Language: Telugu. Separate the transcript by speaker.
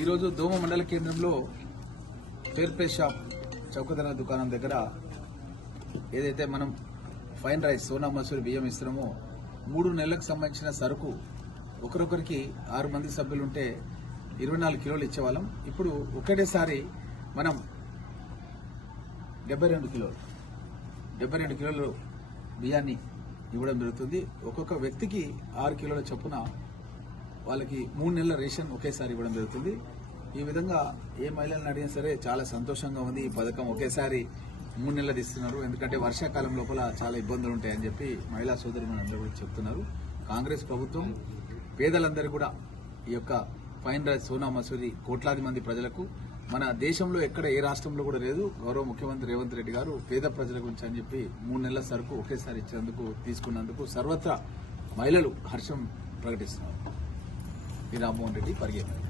Speaker 1: ఈరోజు దోమ మండల కేంద్రంలో పేర్పే షాప్ చౌకధర దుకాణం దగ్గర ఏదైతే మనం ఫైన్ రైస్ సోనా మసూరి బియ్యం ఇస్తున్నామో మూడు నెలలకు సంబంధించిన సరుకు ఒకరొకరికి ఆరు మంది సభ్యులు ఉంటే ఇరవై నాలుగు కిలోలు ఇచ్చేవాళ్ళం. ఇప్పుడు ఒకటేసారి మనం డెబ్బై రెండు కిలోలు డెబ్బై రెండు కిలోలు బియ్యాన్ని ఇవ్వడం జరుగుతుంది. ఒక్కొక్క వ్యక్తికి ఆరు కిలోల చొప్పున వాళ్ళకి మూడు నెలల రేషన్ ఒకేసారి ఇవ్వడం జరుగుతుంది. ఈ విధంగా ఏ మహిళలను అడిగినా సరే చాలా సంతోషంగా ఉంది. ఈ పథకం ఒకేసారి మూడు నెలలు ఇస్తున్నారు ఎందుకంటే వర్షాకాలం లోపల చాలా ఇబ్బందులు ఉంటాయని చెప్పి మహిళా సోదరి అందరూ కూడా చెప్తున్నారు. కాంగ్రెస్ ప్రభుత్వం పేదలందరూ కూడా ఈ యొక్క ఫైన్ రైస్ సోనా మసూరి కోట్లాది మంది ప్రజలకు మన దేశంలో ఎక్కడ ఏ రాష్ట్రంలో కూడా లేదు. గౌరవ ముఖ్యమంత్రి రేవంత్ రెడ్డి గారు పేద ప్రజల గురించి అని చెప్పి మూడు నెలల సరుకు ఒకేసారి ఇచ్చేందుకు తీసుకున్నందుకు సర్వత్రా మహిళలు హర్షం ప్రకటిస్తున్నారు. ఈ రామ్మోహన్ రెడ్డి పరిగెత్తారు